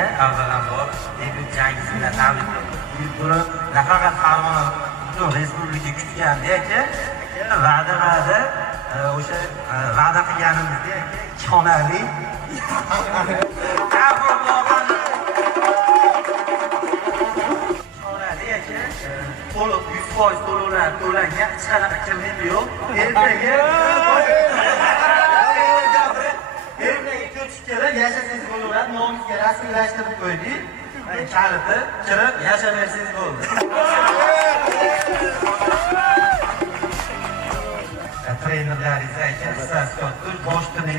aka avvalambor debut jangingiz bilan tabriklayman. Buni nafaqat Farg'ona butun respublika kutgandi aka. Va'da o'sha va'da qilganimizda ikki xonali to'liq 100% to'lovlar to'langan, hech qanaqa kredit yo'q. Ertaga ko'chish kerak, yashasangiz bo'laveradi, nomingizga rasmiylashtirib qo'ydik. Kaliti kirib yashaversangiz bo'ldi. Trenerlaringiz aytgan, hissasi katta, boshqa